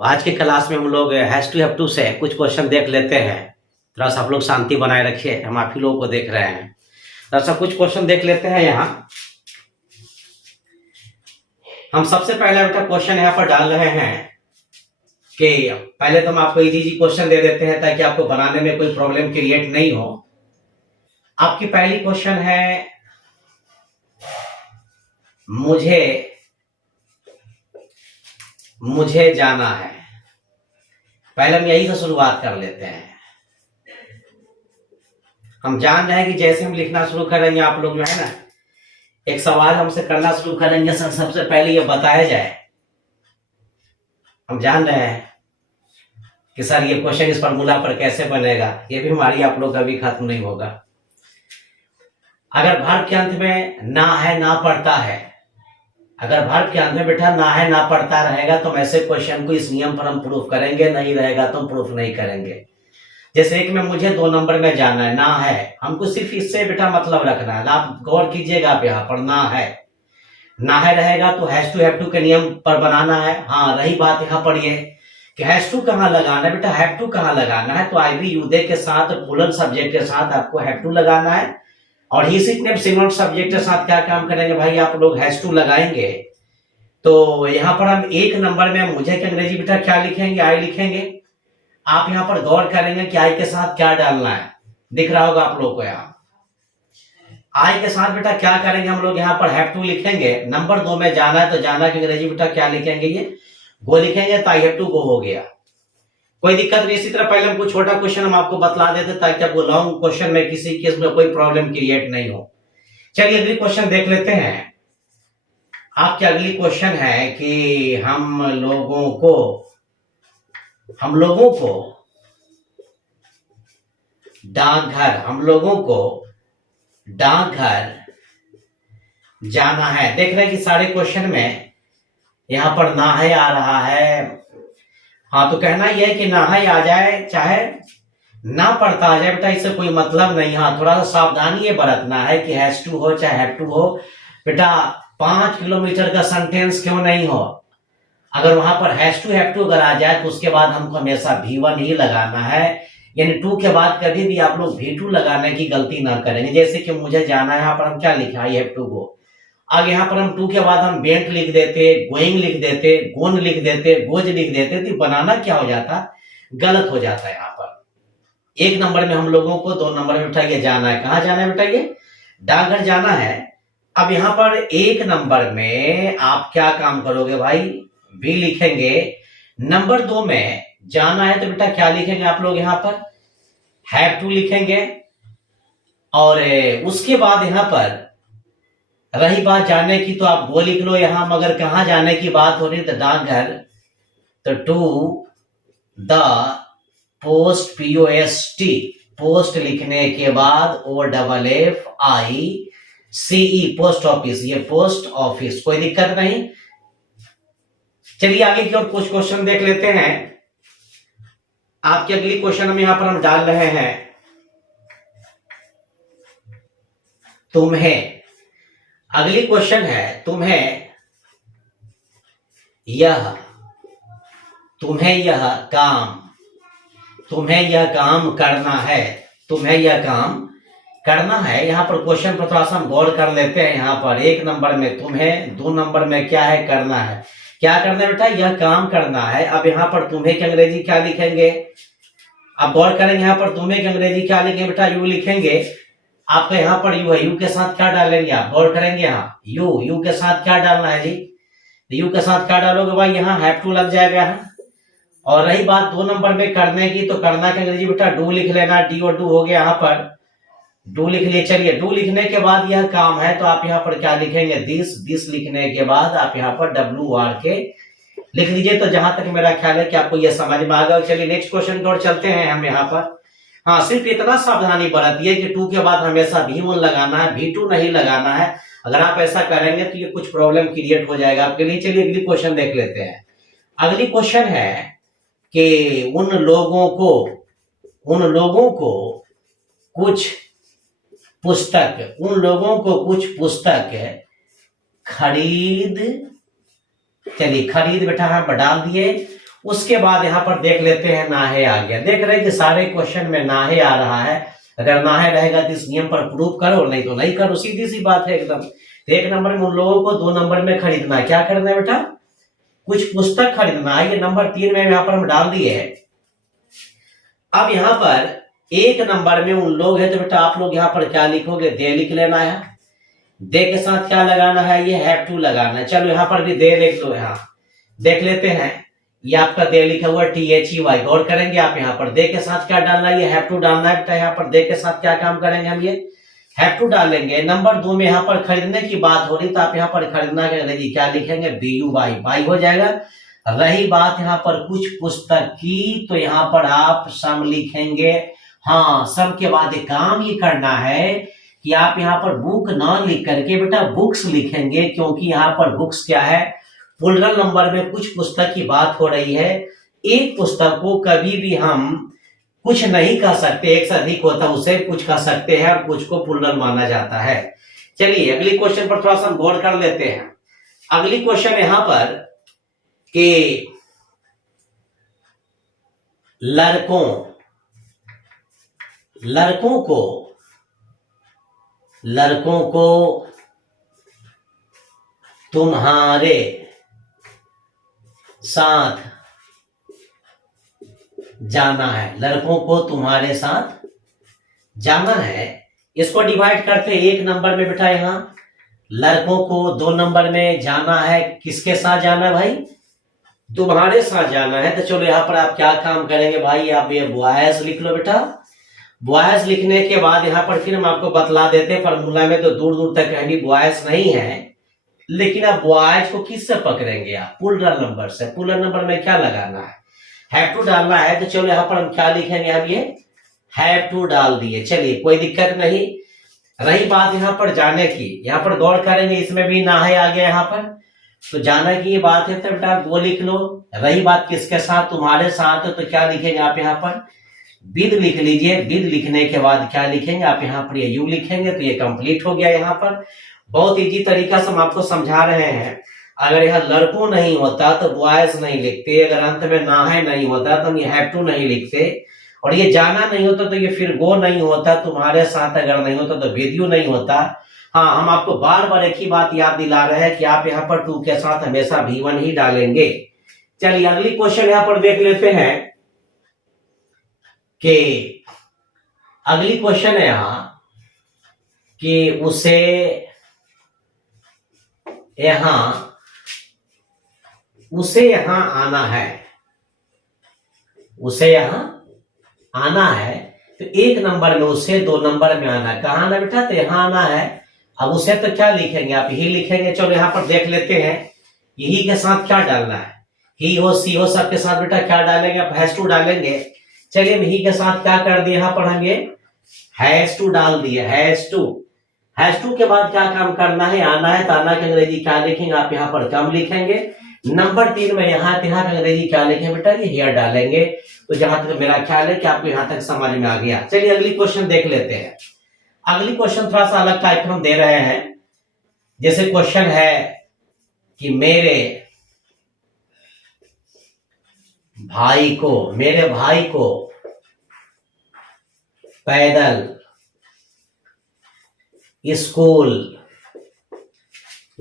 आज के क्लास में हम लोग हैज टू हैव टू से कुछ क्वेश्चन देख लेते हैं। थोड़ा सा आप लोग शांति बनाए रखिए, हम आप ही लोगों को देख रहे हैं। थोड़ा सा कुछ क्वेश्चन देख लेते हैं। यहाँ हम सबसे पहला बेटा क्वेश्चन यहाँ पर डाल रहे हैं कि पहले तो हम आपको इजी क्वेश्चन दे देते हैं ताकि आपको बनाने में कोई प्रॉब्लम क्रिएट नहीं हो। आपकी पहली क्वेश्चन है, मुझे जाना है। पहले हम यही से शुरुआत कर लेते हैं। हम जान रहे हैं कि जैसे हम लिखना शुरू करेंगे आप लोग जो है ना एक सवाल हमसे करना शुरू करेंगे, सर सबसे पहले ये बताया जाए। हम जान रहे हैं कि सर ये क्वेश्चन इस फॉर्मूला पर कैसे बनेगा, ये भी हमारी आप लोग कभी खत्म नहीं होगा। अगर वर्ब के अंत में ना है ना पढ़ता है, अगर वर्ब के अंत में बेटा ना है ना पढ़ता रहेगा तो हम ऐसे क्वेश्चन को इस नियम पर हम प्रूफ करेंगे, नहीं रहेगा तो हम प्रूफ नहीं करेंगे। जैसे एक में मुझे 2 नंबर में जाना है, ना है, हमको सिर्फ इससे बेटा मतलब रखना है। आप गौर कीजिएगा, आप यहाँ पर ना है रहेगा तो हैज टू हैव टू के नियम पर बनाना है। हाँ, रही बात यहाँ पर ये कि हैज टू कहाँ लगाना है बेटा, हैव टू कहाँ लगाना है, तो आई बी यूदे के साथ प्लूरल सब्जेक्ट के साथ आपको हैव टू लगाना है। और ही सिंगुलर सिंगुलर सब्जेक्ट के साथ क्या काम करेंगे भाई, आप लोग हैज टू लगाएंगे। तो यहाँ पर हम एक नंबर में मुझे के अंग्रेजी बेटा क्या लिखेंगे, आई लिखेंगे। आप यहाँ पर गौर करेंगे कि आई के साथ क्या डालना है, दिख रहा होगा आप लोग को। यहाँ आई के साथ बेटा क्या करेंगे हम लोग, यहाँ पर हैव टू लिखेंगे। नंबर 2 में जाना है तो जाना की अंग्रेजी बेटा क्या लिखेंगे, ये गो लिखेंगे, तो आई हैव टू गो हो गया, कोई दिक्कत नहीं। इसी तरह पहले हमको छोटा क्वेश्चन हम आपको बतला देते ताकि आपको लॉन्ग क्वेश्चन में किसी केस में कोई प्रॉब्लम क्रिएट नहीं हो। चलिए अगली क्वेश्चन देख लेते हैं। आपकी अगली क्वेश्चन है कि हम लोगों को डाकघर जाना है। देख रहे हैं कि सारे क्वेश्चन में यहां पर ना है आ रहा है। हाँ, तो कहना यह है कि ना है आ जाए चाहे ना पढ़ता आ जाए बेटा, इससे कोई मतलब नहीं। हाँ, थोड़ा सा सावधानी ये बरतना है कि हैज टू हो चाहे हैव टू हो बेटा, 5 किलोमीटर का सेंटेंस क्यों नहीं हो, अगर वहां पर हैज टू हैव टू अगर आ जाए तो उसके बाद हमको हमेशा V1 ही लगाना है। यानी टू के बाद कभी भी आप लोग V2 लगाने की गलती ना करेंगे। जैसे कि मुझे जाना है, यहाँ पर हम क्या लिखा, आई हैव टू गो। अब यहाँ पर हम टू के बाद हम वेंट लिख देते, गोइंग लिख देते, गोन लिख देते, गोज लिख देते, तो बनाना क्या हो जाता, गलत हो जाता है। यहाँ पर 1 नंबर में हम लोगों को 2 नंबर में बेटा ये जाना है। कहाँ जाना है बेटा, ये डाकघर जाना है। अब यहाँ पर 1 नंबर में आप क्या काम करोगे भाई, भी लिखेंगे। नंबर 2 में जाना है तो बेटा क्या लिखेंगे आप लोग, यहाँ पर हैव टू लिखेंगे। और उसके बाद यहाँ पर रही बात जाने की तो आप वो लिख लो यहाँ, मगर कहाँ जाने की बात हो रही तो डाकघर, तो to the post POST, post लिखने के बाद OFFICE पोस्ट ऑफिस, ये पोस्ट ऑफिस, कोई दिक्कत नहीं। चलिए आगे की और कुछ क्वेश्चन देख लेते हैं। आपकी अगली क्वेश्चन हम यहां पर हम डाल रहे हैं, तुम्हें, अगली क्वेश्चन है तुम्हें यह काम करना है, तुम्हें यह काम करना है। यहाँ पर क्वेश्चन पर थोड़ा सा हम गौर कर लेते हैं। यहाँ पर 1 नंबर में तुम्हें, 2 नंबर में क्या है, करना है। क्या करना है बेटा, यह काम करना है। अब यहाँ पर तुम्हें की अंग्रेजी क्या लिखेंगे, अब गौर करेंगे। यहाँ पर तुम्हें की अंग्रेजी क्या लिखेंगे बेटा, यू लिखेंगे। आपका यहाँ पर यू है, यू के साथ क्या डालेंगे, आप गौर करेंगे। यहाँ यू के साथ क्या डालना है जी, यू के साथ क्या डालोगे भाई, यहाँ हैव टू लग जाएगा। और रही बात 2 नंबर में करने की, तो करना की अंग्रेजी बेटा डू लिख लेना, डी और डू हो गया, यहाँ पर डू लिख लिए। चलिए डू लिखने के बाद यह काम है तो आप यहाँ पर क्या लिखेंगे, दिस लिखने के बाद आप यहाँ पर WRK लिख लीजिए। तो जहां तक मेरा ख्याल है कि आपको यह समझ में आ गया। चलिए नेक्स्ट क्वेश्चन की ओर चलते हैं हम यहाँ पर। हाँ, सिर्फ इतना सावधानी बरतिए कि टू के बाद हमेशा V1 लगाना है, V2 नहीं लगाना है। अगर आप ऐसा करेंगे तो ये कुछ प्रॉब्लम क्रिएट हो जाएगा आपके लिए। चलिए अगली क्वेश्चन देख लेते हैं। अगली क्वेश्चन है कि उन लोगों को कुछ पुस्तक खरीद, चलिए खरीद बेटा हम डाल दिए। उसके बाद यहाँ पर देख लेते हैं ना है आ गया। देख रहे हैं कि सारे क्वेश्चन में ना है आ रहा है। अगर ना है रहेगा तो इस नियम पर प्रूव करो, नहीं तो नहीं करो, सीधी सी बात है एकदम। तो 1 नंबर में उन लोगों को 2 नंबर में खरीदना है। क्या खरीदना है बेटा? कुछ पुस्तक खरीदना है। ये नंबर 3 में यहाँ पर हम डाल दिए है। अब यहाँ पर 1 नंबर में उन लोग है, तो बेटा आप लोग यहाँ पर क्या लिखोगे? दे लिख लेना है। दे के साथ क्या लगाना है? ये हैव टू लगाना है। चलो यहाँ पर भी दे लिख लो। यहाँ देख लेते हैं, ये आपका दे लिखा हुआ THEY। गौर करेंगे आप यहाँ पर दे के साथ क्या डालना है? ये हैव टू डालना है बेटा। यहाँ पर दे के साथ क्या काम करेंगे हम? ये हैव टू डालेंगे। नंबर 2 में यहाँ पर खरीदने की बात हो रही, तो आप यहाँ पर खरीदना के अंग्रेजी क्या लिखेंगे? BUY, बाई हो जाएगा। रही बात यहाँ पर कुछ पुस्तक की, तो यहाँ पर आप सम लिखेंगे। हाँ, सम के बाद एक काम ये करना है कि आप यहाँ पर बुक ना लिख करके बेटा बुक्स लिखेंगे, क्योंकि यहाँ पर बुक्स क्या है? प्लुरल नंबर में कुछ पुस्तक की बात हो रही है। एक पुस्तक को कभी भी हम कुछ नहीं कह सकते, एक से अधिक होता उसे कुछ कह सकते हैं, और कुछ को प्लुरल माना जाता है। चलिए अगली क्वेश्चन पर थोड़ा सा गौर कर लेते हैं। अगली क्वेश्चन यहां पर कि लड़कों को तुम्हारे साथ जाना है। लड़कों को तुम्हारे साथ जाना है। इसको डिवाइड करते हैं 1 नंबर में बेटा। यहां लड़कों को 2 नंबर में जाना है। किसके साथ जाना है भाई? तुम्हारे साथ जाना है। तो चलो यहाँ पर आप क्या काम करेंगे भाई? आप ये बॉयज लिख लो बेटा। बॉयज लिखने के बाद यहाँ पर फिर हम आपको बतला देते हैं, फॉर्मूला में तो दूर दूर तक कहीं बॉयज नहीं है, लेकिन आप बॉयज को किससे पकड़ेंगे? आप प्लुरल नंबर से। प्लुरल नंबर में क्या लगाना है? हैव टू डालना है। तो चलो यहाँ पर हम क्या लिखेंगे? हम ये हैव टू डाल दिए। चलिए कोई दिक्कत नहीं। रही बात यहाँ पर जाने की, यहाँ पर गौर करेंगे, इसमें भी ना है आ गया यहाँ पर, तो जाने की ये बात है तो बेटा वो लिख लो। रही बात किसके साथ? तुम्हारे साथ, तो क्या लिखेंगे आप यहाँ पर? विद लिख लीजिए। विद लिखने के बाद क्या लिखेंगे आप यहाँ पर? ये यू लिखेंगे। तो ये कंप्लीट हो गया। यहाँ पर बहुत इजी तरीका से हम आपको समझा रहे हैं। अगर यहाँ लड़कों नहीं होता तो बॉयज नहीं लिखते, अगर अंत में ना है नहीं होता तो हम ये हैव टू नहीं लिखते, और ये जाना नहीं होता तो ये फिर गो नहीं होता, तुम्हारे साथ अगर नहीं होता तो विद यू नहीं होता। हाँ, हम आपको बार बार एक ही बात याद दिला रहे हैं कि आप यहाँ पर टू के साथ हमेशा V1 ही डालेंगे। चलिए अगली क्वेश्चन यहाँ पर देख लेते हैं कि अगली क्वेश्चन है यहाँ कि उसे यहां आना है। उसे यहां आना है। तो 1 नंबर में उसे, 2 नंबर में आना है। कहाँ आना बेटा? तो यहां आना है। अब उसे तो क्या लिखेंगे आप? ही लिखेंगे। चलो यहाँ पर देख लेते हैं यही के साथ क्या डालना है। ही हो, सी हो, सबके साथ बेटा क्या डालेंगे आप? हैज टू डालेंगे। चलिए हम ही के साथ क्या कर दिए? यहाँ पर हम ये हैज टू डाल दिए। हैज टू के बाद क्या काम करना है? आना है। तो आना के अंग्रेजी क्या लिखेंगे आप? यहाँ पर कम लिखेंगे। नंबर 3 में यहाँ के अंग्रेजी क्या लिखेंगे बेटा? ये हियर डालेंगे। तो जहां तक मेरा ख्याल है कि आपको यहाँ तक समझ में आ गया। चलिए अगली क्वेश्चन देख लेते हैं। अगली क्वेश्चन थोड़ा सा अलग टाइप हम दे रहे हैं। जैसे क्वेश्चन है कि मेरे भाई को पैदल स्कूल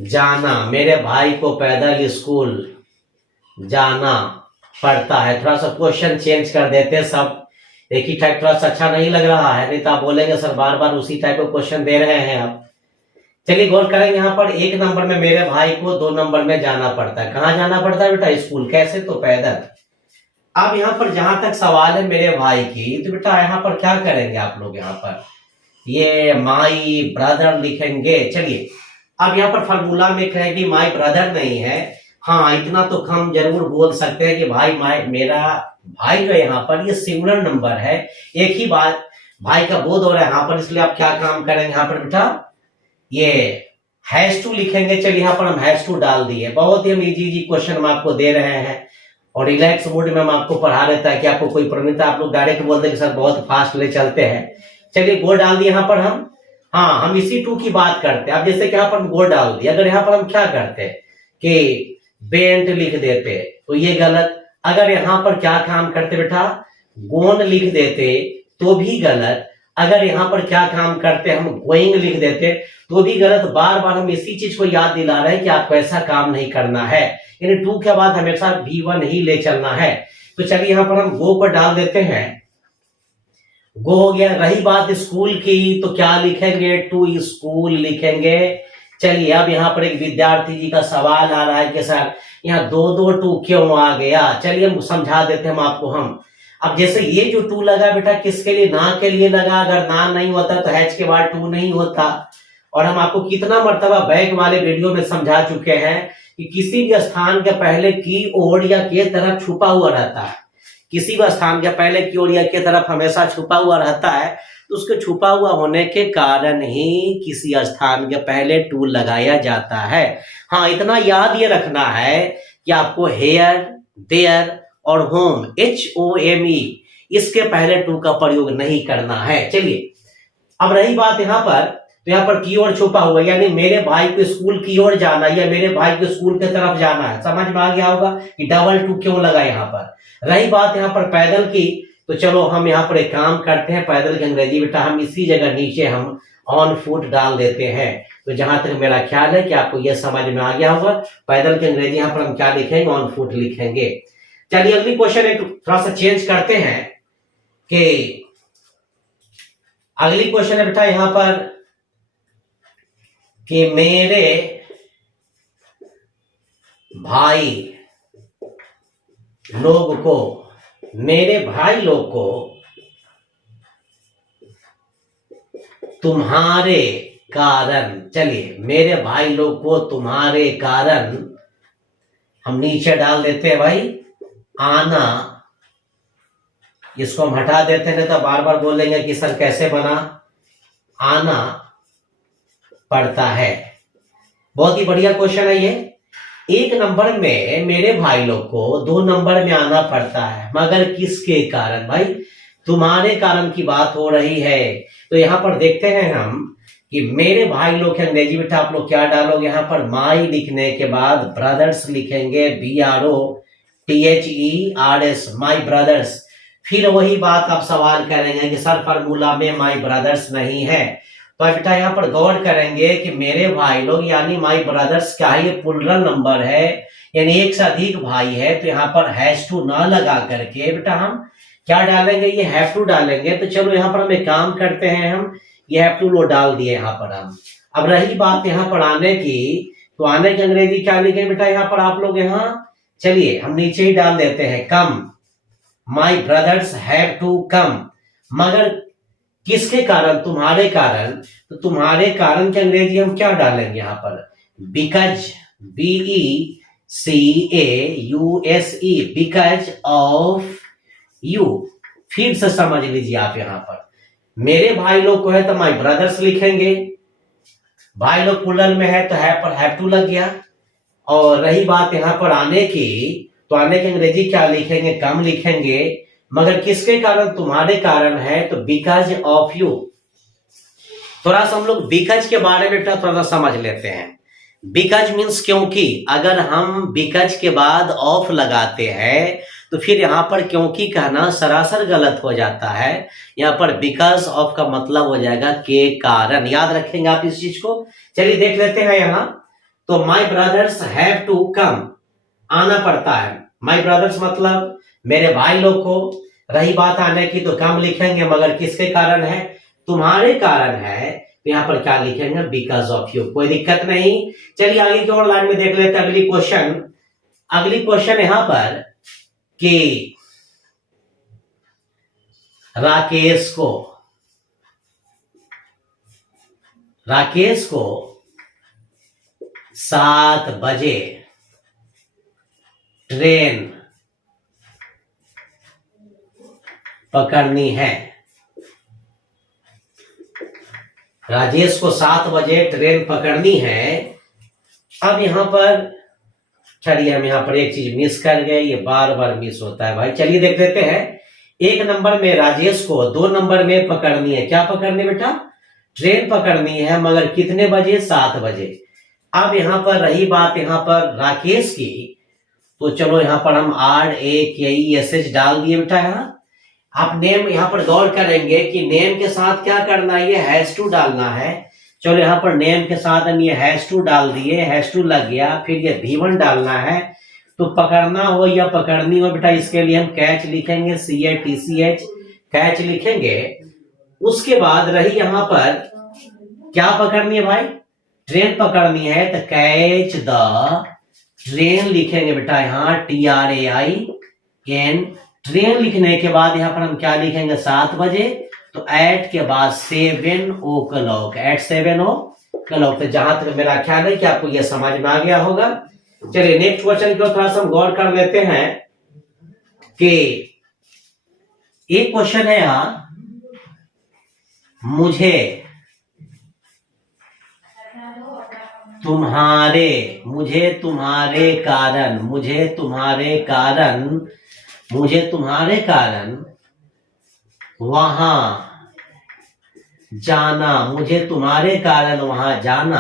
जाना, मेरे भाई को पैदल स्कूल जाना पड़ता है। थोड़ा सा क्वेश्चन चेंज कर देते हैं, सब एक ही टाइप, थोड़ा सा अच्छा नहीं लग रहा है, नहीं तो आप बोलेंगे सर बार बार उसी टाइप का क्वेश्चन दे रहे हैं आप। चलिए गौर करेंगे यहाँ पर 1 नंबर में मेरे भाई को 2 नंबर में जाना पड़ता है। कहाँ जाना पड़ता है बेटा? स्कूल। कैसे? तो पैदल। अब यहाँ पर जहां तक सवाल है मेरे भाई की, तो बेटा यहाँ पर क्या करेंगे आप लोग? यहाँ पर ये माई ब्रदर लिखेंगे। चलिए अब यहाँ पर फॉर्मूला में कहेंगे माई ब्रदर नहीं है। हाँ, इतना तो हम जरूर बोल सकते हैं कि भाई मेरा भाई जो यहाँ पर ये सिंगुलर नंबर है, एक ही बात भाई का बोध हो रहा है यहाँ पर, इसलिए आप क्या काम करेंगे यहाँ पर बेटा? ये हैज टू लिखेंगे। चलिए यहाँ पर हम हैज टू डाल दिए। बहुत ही हम इजी क्वेश्चन हम आपको दे रहे हैं, और रिलैक्स मूड में हम आपको पढ़ा रहता है कि आपको कोई प्रॉब्लम आप लोग डायरेक्ट बोलते हैं कि सर बहुत फास्ट ले चलते हैं। चलिए गो डाल दिए यहाँ पर हम। हाँ, हम इसी टू की बात करते हैं। अब जैसे कि यहाँ पर गो डाल दिया, अगर यहाँ पर हम क्या करते कि बेंट लिख देते तो ये गलत। अगर यहां पर क्या काम करते बेटा, गोन लिख देते तो भी गलत। अगर यहां पर क्या काम करते, हम गोइंग लिख देते तो भी गलत। बार बार हम इसी चीज को याद दिला रहे हैं कि आपको ऐसा काम नहीं करना है, यानी टू के बाद हमेशा V1 ही ले चलना है। तो चलिए यहां पर हम गो को डाल देते हैं, गो हो गया। रही बात स्कूल की तो क्या लिखेंगे, टू स्कूल लिखेंगे। चलिए अब यहाँ पर एक विद्यार्थी जी का सवाल आ रहा है कि सर यहाँ दो दो टू क्यों आ गया। चलिए हम समझा देते हैं आपको। हम अब जैसे ये जो टू लगा बेटा किसके लिए, ना के लिए लगा। अगर ना नहीं होता तो हैच के बाद टू नहीं होता। और हम आपको कितना मर्तबा बैक वाले वीडियो में समझा चुके हैं कि किसी भी स्थान के पहले की ओर या के तरफ छुपा हुआ रहता है। किसी भी स्थान के पहले की ओर या के तरफ हमेशा छुपा हुआ रहता है, तो उसके छुपा हुआ होने के कारण ही किसी स्थान के पहले टू लगाया जाता है। हाँ, इतना याद ये रखना है कि आपको हेयर, देयर और होम HOME इसके पहले टू का प्रयोग नहीं करना है। चलिए अब रही बात यहाँ पर, तो यहाँ पर की ओर छुपा हुआ, यानी मेरे भाई को स्कूल की ओर जाना या मेरे भाई को स्कूल की तरफ जाना है। समझ में आ गया होगा कि डबल टू क्यों लगा यहाँ पर। रही बात यहाँ पर पैदल की, तो चलो हम यहाँ पर एक काम करते हैं, पैदल की अंग्रेजी बेटा हम इसी जगह नीचे हम ऑन फुट डाल देते हैं। तो जहां तक मेरा ख्याल है कि आपको यह समझ में आ गया होगा, पैदल की अंग्रेजी यहाँ पर हम क्या लिखेंगे, ऑन फुट लिखेंगे। चलिए अगली क्वेश्चन एक थोड़ा सा चेंज करते हैं कि अगली क्वेश्चन है बेटा यहां पर कि मेरे भाई लोग को तुम्हारे कारण, चलिए मेरे भाई लोग को तुम्हारे कारण हम नीचे डाल देते हैं भाई आना। इसको हम हटा देते हैं, तो बार बार बोलेंगे कि सर कैसे बना, आना पड़ता है। बहुत ही बढ़िया क्वेश्चन है ये। एक नंबर में मेरे भाई लोग को 2 नंबर में आना पड़ता है, मगर किसके कारण भाई, तुम्हारे कारण की बात हो रही है। तो यहाँ पर देखते हैं हम कि मेरे भाई लोग के अंग्रेजी बेटा आप लोग क्या डालोगे, यहाँ पर माई लिखने के बाद ब्रदर्स लिखेंगे, BROTHERS, माई ब्रदर्स। फिर वही बात आप सवाल करेंगे कि सर फार्मूला में माई ब्रदर्स नहीं है। तो बेटा यहाँ पर गौर करेंगे कि मेरे भाई लोग यानी माई ब्रदर्स क्या है, ये प्लुरल नंबर है, यानी एक से अधिक भाई है। तो यहाँ पर हैज टू ना लगा करके बेटा हम क्या डालेंगे, ये हैव टू डालेंगे। तो चलो यहाँ पर हम एक काम करते हैं, हम ये हैव टू लो डाल दिए यहाँ पर हम। अब रही बात यहाँ पर आने की, तो आने की अंग्रेजी क्या लिखे बेटा यहाँ पर आप लोग, यहाँ चलिए हम नीचे ही डाल देते हैं कम, माई ब्रदर्स हैव टू कम। मगर किसके कारण, तुम्हारे कारण। तो तुम्हारे कारण की अंग्रेजी हम क्या डालेंगे यहाँ पर, because, BECAUSE, because of you. फिर से समझ लीजिए आप, यहाँ पर मेरे भाई लोग को है तो माई ब्रदर्स लिखेंगे, भाई लोग प्लुरल में है तो हैव टू लग गया। और रही बात यहाँ पर आने की, तो आने की अंग्रेजी क्या लिखेंगे, कम लिखेंगे। मगर किसके कारण, तुम्हारे कारण है, तो बिकॉज ऑफ यू। थोड़ा सा हम लोग बिकॉज के बारे में थोड़ा सा समझ लेते हैं। बिकॉज मीन्स क्योंकि। अगर हम बिकॉज के बाद ऑफ लगाते हैं तो फिर यहाँ पर क्योंकि कहना सरासर गलत हो जाता है। यहाँ पर बिकॉज ऑफ का मतलब हो जाएगा के कारण। याद रखेंगे आप इस चीज को। चलिए देख लेते हैं यहाँ। तो माई ब्रदर्स हैव टू कम, आना पड़ता है। माई ब्रदर्स मतलब मेरे भाई लोग को। रही बात आने की, तो कम लिखेंगे, मगर किसके कारण है, तुम्हारे कारण है। तो यहाँ पर क्या लिखेंगे, बिकॉज ऑफ यू। कोई दिक्कत नहीं। चलिए आगे की और लाइन में देख लेते हैं अगली क्वेश्चन। अगली क्वेश्चन यहाँ पर कि राकेश को 7 बजे ट्रेन पकड़नी है। राजेश को 7 बजे ट्रेन पकड़नी है। अब यहां पर चलिए हम यहाँ पर एक चीज मिस कर गए, ये बार बार मिस होता है भाई। चलिए देख लेते हैं। 1 नंबर में राजेश को 2 नंबर में पकड़नी है। क्या पकड़नी बेटा, ट्रेन पकड़नी है, मगर कितने बजे, 7 बजे। अब यहाँ पर रही बात यहाँ पर राकेश की, तो चलो यहाँ पर हम RAKESH डाल दिए बेटा। यहाँ आप नेम यहाँ पर गौर करेंगे कि नेम के साथ क्या करना है, ये #2 डालना है। चलो यहाँ पर नेम के साथ हम ये #2 डाल दिए, #2 लग गया। फिर ये V1 डालना है। तो पकड़ना हो या पकड़नी हो बेटा, इसके लिए हम कैच लिखेंगे, CATCH कैच लिखेंगे। उसके बाद रही यहाँ पर क्या पकड़नी है भाई, ट्रेन पकड़नी है, तो कैच द ट्रेन लिखेंगे बेटा। यहाँ TRAIN ट्रेन लिखने के बाद यहाँ पर हम क्या लिखेंगे, 7 बजे। तो एट के बाद 7 o'clock, एट 7 o'clock। तो जहां तक मेरा ख्याल है कि आपको यह समझ में आ गया होगा। चलिए नेक्स्ट क्वेश्चन की थोड़ा सा हम गौर कर लेते हैं कि एक क्वेश्चन है यहाँ, मुझे तुम्हारे कारण वहां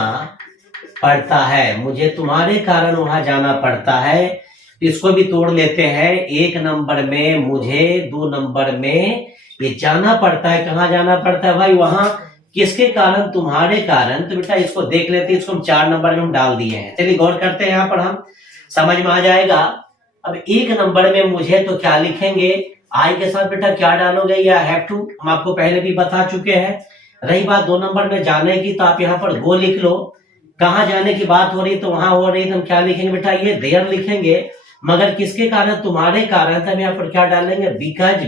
जाना पड़ता है। इसको भी तोड़ लेते हैं, 1 नंबर में मुझे, 2 नंबर में ये जाना पड़ता है। कहाँ जाना पड़ता है भाई, वहां किसके कारण, तुम्हारे कारण। तो बेटा इसको देख लेते हैं, इसको हम 4 नंबर में हम डाल दिए हैं। चलिए गौर करते हैं, यहाँ पर हम समझ में आ जाएगा। अब 1 नंबर में मुझे तो क्या लिखेंगे, आई के साथ बेटा क्या डालोगे, या #2 हम आपको पहले भी बता चुके हैं। रही बात 2 नंबर में जाने की, तो आप यहाँ पर गो लिख लो। कहाँ जाने की बात हो रही, तो वहां हो रही, तो हम क्या लिखेंगे बेटा, ये देयर लिखेंगे। मगर किसके कारण, तुम्हारे कारण, तो हम यहाँ पर क्या डालेंगे, बिकॉज,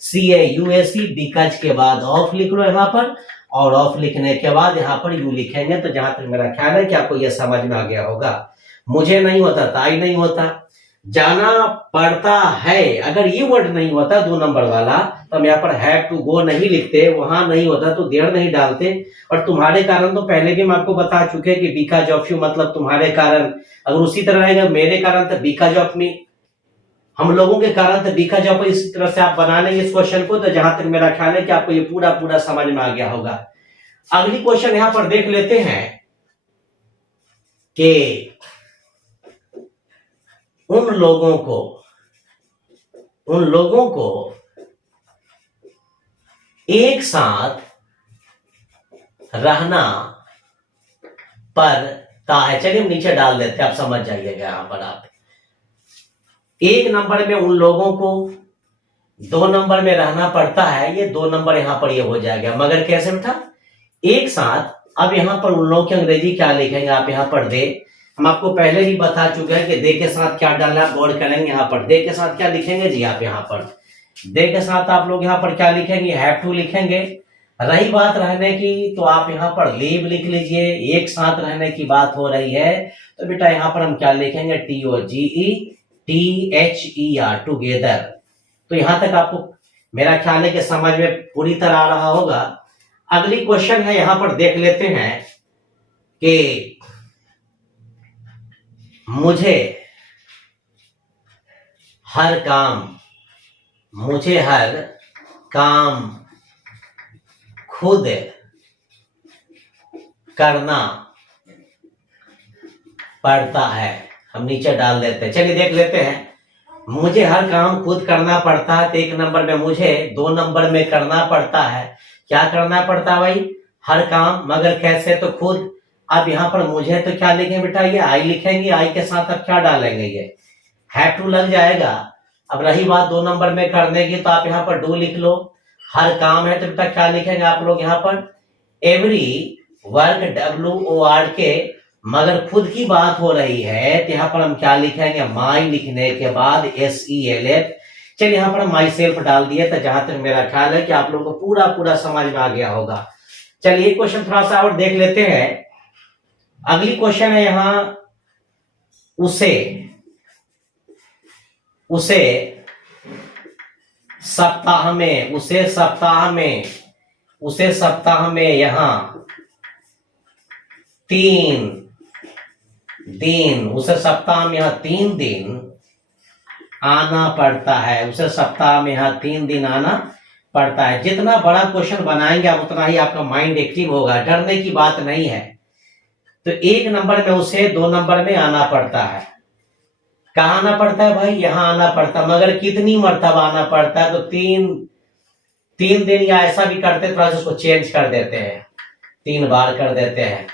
BECAUSE, बिकॉज के बाद ऑफ लिख लो यहाँ पर, और ऑफ लिखने के बाद यहाँ पर यू लिखेंगे। तो जहां तक मेरा ख्याल है कि आपको यह समझ में आ गया होगा। मुझे नहीं होता, ताई नहीं होता, जाना पड़ता है, अगर ये वर्ड नहीं होता 2 नंबर वाला, तो हम यहाँ पर हैव टू गो नहीं लिखते। वहां नहीं होता तो देयर नहीं डालते। और तुम्हारे कारण तो पहले भी हम आपको बता चुके कि बिकॉज ऑफ यू मतलब तुम्हारे कारण। अगर उसी तरह रहेगा मेरे कारण तो बिकॉज ऑफ मी, हम लोगों के कारण तो बिकॉज ऑफ, इस तरह से आप बना लेंगे इस क्वेश्चन को। तो जहां तक मेरा ख्याल है कि आपको ये पूरा समझ में आ गया होगा। अगली क्वेश्चन यहां पर देख लेते हैं कि उन लोगों को एक साथ रहना पड़ता है। चलिए हम नीचे डाल देते हैं, आप समझ जाइएगा। यहां पर आप 1 नंबर में उन लोगों को, 2 नंबर में रहना पड़ता है, ये 2 नंबर यहां पर ये हो जाएगा। मगर कैसे बेटा, एक साथ। अब यहां पर उन लोगों की अंग्रेजी क्या लिखेंगे, आप यहां पर दे, हम आपको पहले भी बता चुके हैं कि दे के साथ क्या डालना, आप गौर करेंगे। यहाँ पर दे के साथ क्या लिखेंगे जी, आप यहाँ पर दे के साथ आप लोग यहाँ पर क्या लिखेंगे, हैव टू लिखेंगे। रही बात रहने की, तो आप यहाँ पर लीव लिख लीजिए। एक साथ रहने की बात हो रही है, तो बेटा यहाँ पर हम क्या लिखेंगे, TOGETHER, टुगेदर। तो यहां तक आपको मेरा ख्याल है कि समझ में पूरी तरह आ रहा होगा। अगली क्वेश्चन है, यहां पर देख लेते हैं कि मुझे हर काम खुद करना पड़ता है। हम नीचे डाल देते हैं। चलिए देख लेते हैं, मुझे हर काम खुद करना पड़ता है। तो 1 नंबर में मुझे, 2 नंबर में करना पड़ता है। क्या करना पड़ता है भाई, हर काम, मगर कैसे, तो खुद। अब यहाँ पर मुझे तो क्या लिखेंगे बेटा, ये आई लिखेंगे। आई के साथ अब क्या डालेंगे, ये हैव टू लग जाएगा। अब रही बात 2 नंबर में करने की, तो आप यहाँ पर डू लिख लो। हर काम है तो बेटा क्या लिखेंगे आप लोग यहाँ पर, एवरी वर्क, WORK। मगर खुद की बात हो रही है, तो यहाँ पर हम क्या लिखेंगे, माई लिखने के बाद SELF। चलिए यहाँ पर माई सेल्फ डाल दिए। तो जहां तक मेरा ख्याल है कि आप लोगों को पूरा समझ में आ गया होगा। चलिए क्वेश्चन थोड़ा सा और देख लेते हैं। अगली क्वेश्चन है यहां, उसे सप्ताह में यहां 3 दिन, उसे सप्ताह में यहां 3 दिन आना पड़ता है। उसे सप्ताह में यहां 3 दिन आना पड़ता है। जितना बड़ा क्वेश्चन बनाएंगे आप, उतना ही आपका माइंड एक्टिव होगा। डरने की बात नहीं है। तो 1 नंबर में उसे, 2 नंबर में आना पड़ता है। कहाँ आना पड़ता है भाई, यहाँ आना पड़ता, मगर कितनी मरतबा आना पड़ता है, तो तीन दिन, या ऐसा भी करते थोड़ा सा उसको चेंज कर देते हैं, 3 बार कर देते हैं।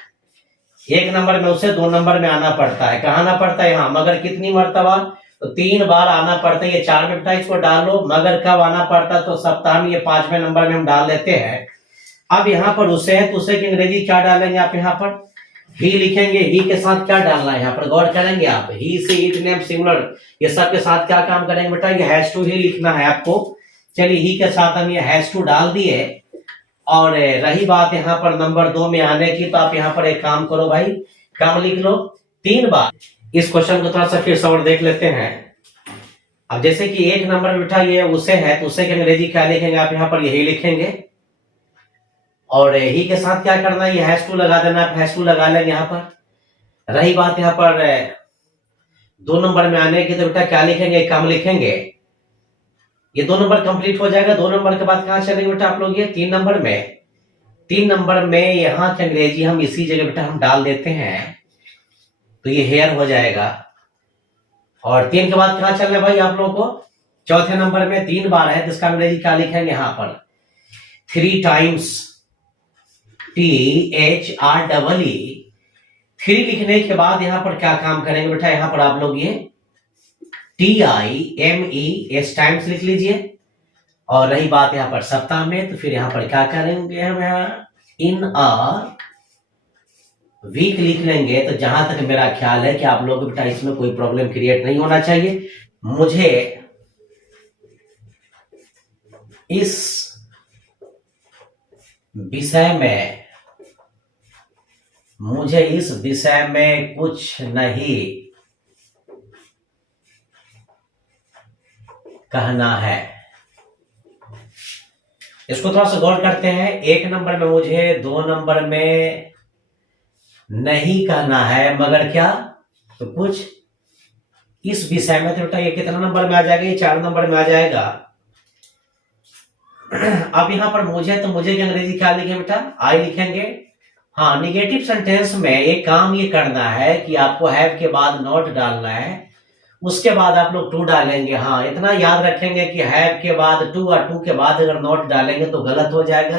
1 नंबर में उसे 2 नंबर में आना पड़ता है, कहाँ आना पड़ता है, यहाँ, मगर कितनी मरतबा, तो 3 बार आना पड़ता है। ये 4 में बेटा इसको डाल लो, मगर कब आना पड़ता है, तो सप्ताह में, ये 5वें नंबर में हम डाल देते हैं। अब यहाँ पर उसे है, तो उसे की अंग्रेजी क्या डालेंगे आप, यहाँ पर ही लिखेंगे। ही के साथ क्या डालना है, यहाँ पर गौर करेंगे आप, ही से इट नेम सिमिलर, ये सब के साथ क्या काम करेंगे बेटा, ये हैज टू ही लिखना है आपको। चलिए ही के साथ हम ये हैज टू डाल दिए। और रही बात यहाँ पर नंबर 2 में आने की, तो आप यहाँ पर एक काम करो भाई, काम लिख लो 3 बार। इस क्वेश्चन को थोड़ा सा फिर से और देख लेते हैं। अब जैसे कि 1 नंबर में बेटा ये उसे है, तो उसे की अंग्रेजी क्या लिखेंगे आप, यहाँ पर यही लिखेंगे। और ही के साथ क्या करना है, ये हैज टू लगा देना, आप हैज टू लगा लेंगे यहाँ पर। रही बात यहाँ पर 2 नंबर में आने की, तो बेटा क्या लिखेंगे, कम लिखेंगे। ये 2 नंबर कंप्लीट हो जाएगा। 2 नंबर के बाद कहाँ चलेंगे बेटा आप लोग, ये 3 नंबर में। 3 नंबर में यहाँ की अंग्रेजी हम इसी जगह बेटा हम डाल देते हैं, तो ये हेयर हो जाएगा। और 3 के बाद कहाँ चलना है भाई आप लोगों को, चौथे नंबर में 3 बार है, तो इसका अंग्रेजी क्या लिखेंगे यहाँ पर, 3 टाइम्स, THREE। 3 लिखने के बाद यहाँ पर क्या काम करेंगे बेटा, यहाँ पर आप लोग ये TIMES टाइम्स लिख लीजिए। और रही बात यहाँ पर सप्ताह में, तो फिर यहाँ पर क्या करेंगे हम, यहाँ इन अ वीक लिख लेंगे। तो जहां तक मेरा ख्याल है कि आप लोग बेटा इसमें कोई प्रॉब्लम क्रिएट नहीं होना चाहिए। मुझे इस विषय में कुछ नहीं कहना है। इसको थोड़ा सा गौर करते हैं। 1 नंबर में मुझे, 2 नंबर में नहीं कहना है, मगर क्या, तो कुछ इस विषय में, तो बेटा ये कितना नंबर में आ जाएगा, ये 4 नंबर में आ जाएगा। अब यहाँ पर मुझे, तो मुझे की अंग्रेजी क्या लिखेंगे बेटा, आई लिखेंगे। हाँ, निगेटिव सेंटेंस में एक काम ये करना है कि आपको हैव के बाद नॉट डालना है, उसके बाद आप लोग टू डालेंगे। हाँ, इतना याद रखेंगे कि हैव के बाद टू, और टू के बाद अगर नॉट डालेंगे तो गलत हो जाएगा।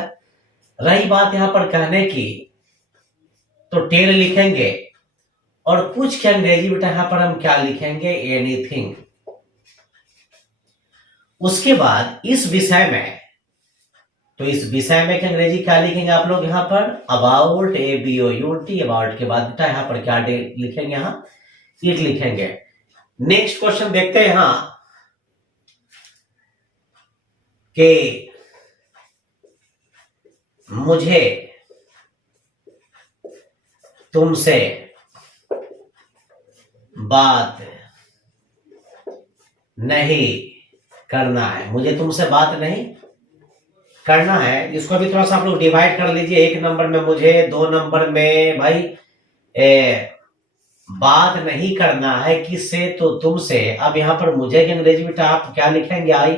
रही बात यहाँ पर कहने की, तो टेल लिखेंगे। और कुछ के अंग्रेजी बेटा यहाँ पर हम क्या लिखेंगे, एनीथिंग। उसके बाद इस विषय में, तो इस विषय में के अंग्रेजी क्या लिखेंगे आप लोग यहाँ पर, अबाउट, ABOUT। अबाउट के बाद बेटा यहाँ पर क्या लिखेंगे, यहाँ इट लिखेंगे। नेक्स्ट क्वेश्चन देखते हैं यहां कि मुझे तुमसे बात नहीं करना है, मुझे तुमसे बात नहीं करना है। इसको भी थोड़ा सा आप लोग डिवाइड कर लीजिए। 1 नंबर में मुझे, 2 नंबर में भाई बात नहीं करना है, किससे, तो तुमसे। अब यहाँ पर मुझे की अंग्रेजी बेटा आप क्या लिखेंगे, आई।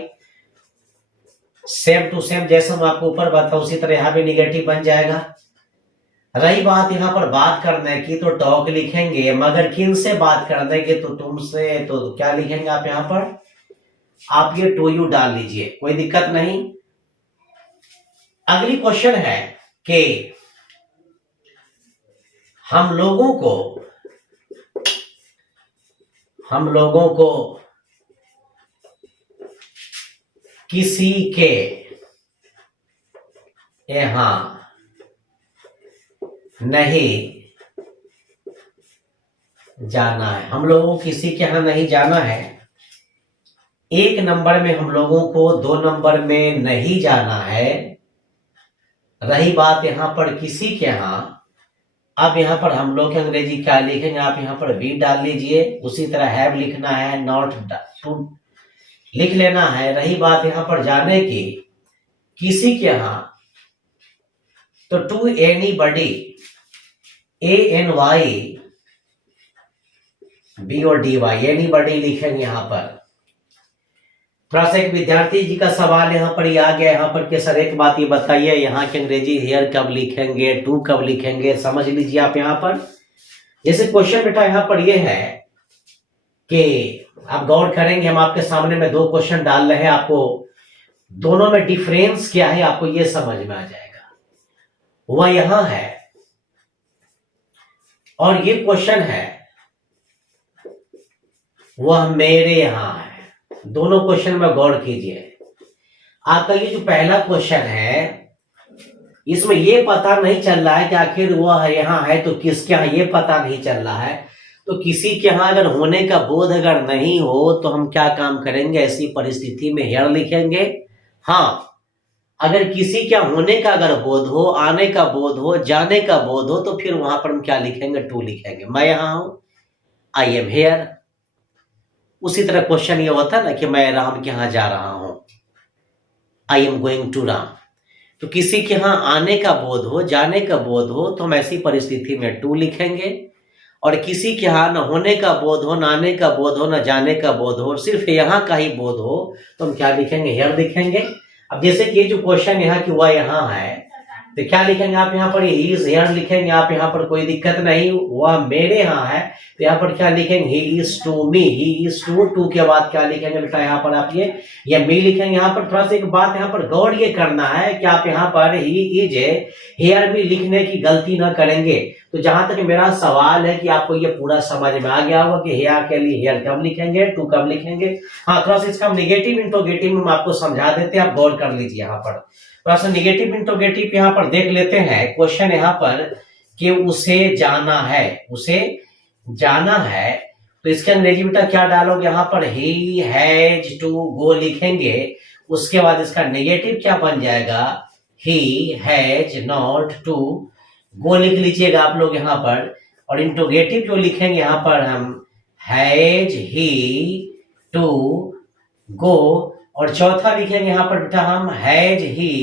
सेम टू सेम जैसे हम आपको ऊपर बताओ उसी तरह यहाँ भी निगेटिव बन जाएगा। रही बात यहाँ पर बात करने की, तो टॉक लिखेंगे, मगर किन से बात करने की, तो तुमसे। तो क्या लिखेंगे आप यहाँ पर, आप ये टू यू डाल लीजिए, कोई दिक्कत नहीं। अगली क्वेश्चन है कि हम लोगों को किसी के यहां नहीं जाना है। हम लोगों को किसी के यहां नहीं जाना है। 1 नंबर में हम लोगों को, 2 नंबर में नहीं जाना है। रही बात यहां पर किसी के यहां, अब यहाँ पर हम लोग अंग्रेजी क्या लिखेंगे, आप यहाँ पर वी डाल लीजिए। उसी तरह हैव लिखना है, नॉट टू लिख लेना है। रही बात यहाँ पर जाने की, किसी के यहाँ, तो टू एनीबॉडी, ANYBODY, एनीबॉडी लिखेंगे यहाँ पर। थोड़ा सा एक विद्यार्थी जी का सवाल यहाँ पर आ गया, यहाँ पर कि सर एक बात ये बताइए, यहाँ की अंग्रेजी हेयर कब लिखेंगे, टू कब लिखेंगे, समझ लीजिए आप। यहाँ पर जैसे क्वेश्चन बेटा यहाँ पर ये है कि आप गौर करेंगे, हम आपके सामने में दो क्वेश्चन डाल रहे हैं, आपको दोनों में डिफरेंस क्या है आपको ये समझ में आ जाएगा। वह यहां है और ये क्वेश्चन है वह मेरे यहां है। दोनों क्वेश्चन में गौर कीजिए। आपका ये जो पहला क्वेश्चन है इसमें ये पता नहीं चल रहा है कि आखिर वह यहाँ है तो किसके यहाँ, ये पता नहीं चल रहा है। तो किसी के यहाँ अगर होने का बोध अगर नहीं हो तो हम क्या काम करेंगे, ऐसी परिस्थिति में हेयर लिखेंगे। हाँ, अगर किसी के होने का अगर बोध हो, आने का बोध हो, जाने का बोध हो, तो फिर वहां पर हम क्या लिखेंगे, टू लिखेंगे। मैं यहां हूं, आई एम हेयर। उसी तरह क्वेश्चन ये होता ना कि मैं राम के यहां जा रहा हूं, I am going to Ram. तो किसी के यहां आने का बोध हो, जाने का बोध हो, तो हम ऐसी परिस्थिति में टू लिखेंगे। और किसी के यहाँ न होने का बोध हो, न आने का बोध हो, न जाने का बोध हो, सिर्फ यहाँ का ही बोध हो, तो हम क्या लिखेंगे, हेयर लिखेंगे। अब जैसे कि ये जो क्वेश्चन यहाँ कि वह यहाँ है, तो क्या लिखेंगे आप यहाँ पर, ही इज हेयर लिखेंगे आप, यहाँ पर कोई दिक्कत नहीं। वह मेरे यहाँ है तो यहाँ पर क्या लिखेंगे, he is to me, he is to के बाद क्या लिखेंगे बेटा, यहाँ पर आप ये मी लिखेंगे। यहाँ पर थोड़ा सा एक बात यहाँ पर गौर ये करना है कि आप यहाँ पर ही इज हेयर भी लिखने की गलती ना करेंगे। तो जहां तक मेरा सवाल है कि आपको ये पूरा समझ में आ गया होगा कि हेयर के लिए हेयर कब लिखेंगे, टू कब लिखेंगे। हाँ, थोड़ा सा इसका नेगेटिव इंट्रोगेटिव में आपको समझा देते हैं, आप गौर कर लीजिए। यहाँ पर थोड़ा सा नेगेटिव इंट्रोगेटिव यहाँ पर देख लेते हैं। क्वेश्चन यहाँ पर कि उसे जाना है, उसे जाना है, तो इसके अंग्रेजी बेटा क्या डालोगे, यहाँ पर ही हैज टू गो लिखेंगे। उसके बाद इसका नेगेटिव क्या बन जाएगा, he has not to go लिख लीजिएगा आप लोग यहाँ पर। और इंट्रोगेटिव जो लिखेंगे यहाँ पर हम हैज ही टू गो। और चौथा लिखेंगे यहाँ पर बेटा हम हैज ही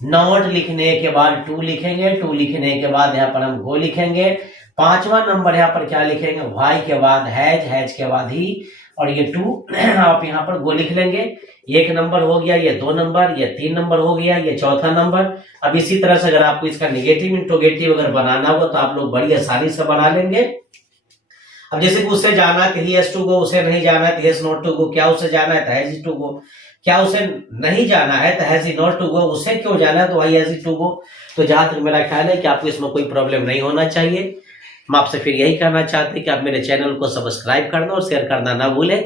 नॉट लिखने के बाद टू लिखेंगे, टू लिखने के बाद यहाँ पर हम गो लिखेंगे। पांचवा नंबर यहाँ पर क्या लिखेंगे, वाई के बाद हैज, हैज के बाद ही, और ये टू आप यहाँ पर गो लिख लेंगे। एक नंबर हो गया, ये दो नंबर, ये तीन नंबर हो गया, ये चौथा नंबर। अब इसी तरह से अगर आपको इसका नेगेटिव इंट्रोगेटिव अगर बनाना होगा तो आप लोग बड़ी आसानी से बना लेंगे। अब जैसे कि उसे जाना है ही हैज टू गो, उसे नहीं जाना है हैज नॉट टू गो। क्या उसे जाना है, हैज टू गो। क्या उसे नहीं जाना है तो हैज नॉट टू गो। उसे क्यों जाना है तो वही हैज टू गो। तो जहां तक मेरा ख्याल है कि आपको इसमें कोई प्रॉब्लम नहीं होना चाहिए। हम आपसे फिर यही कहना चाहते हैं कि आप मेरे चैनल को सब्सक्राइब करना और शेयर करना ना भूलें।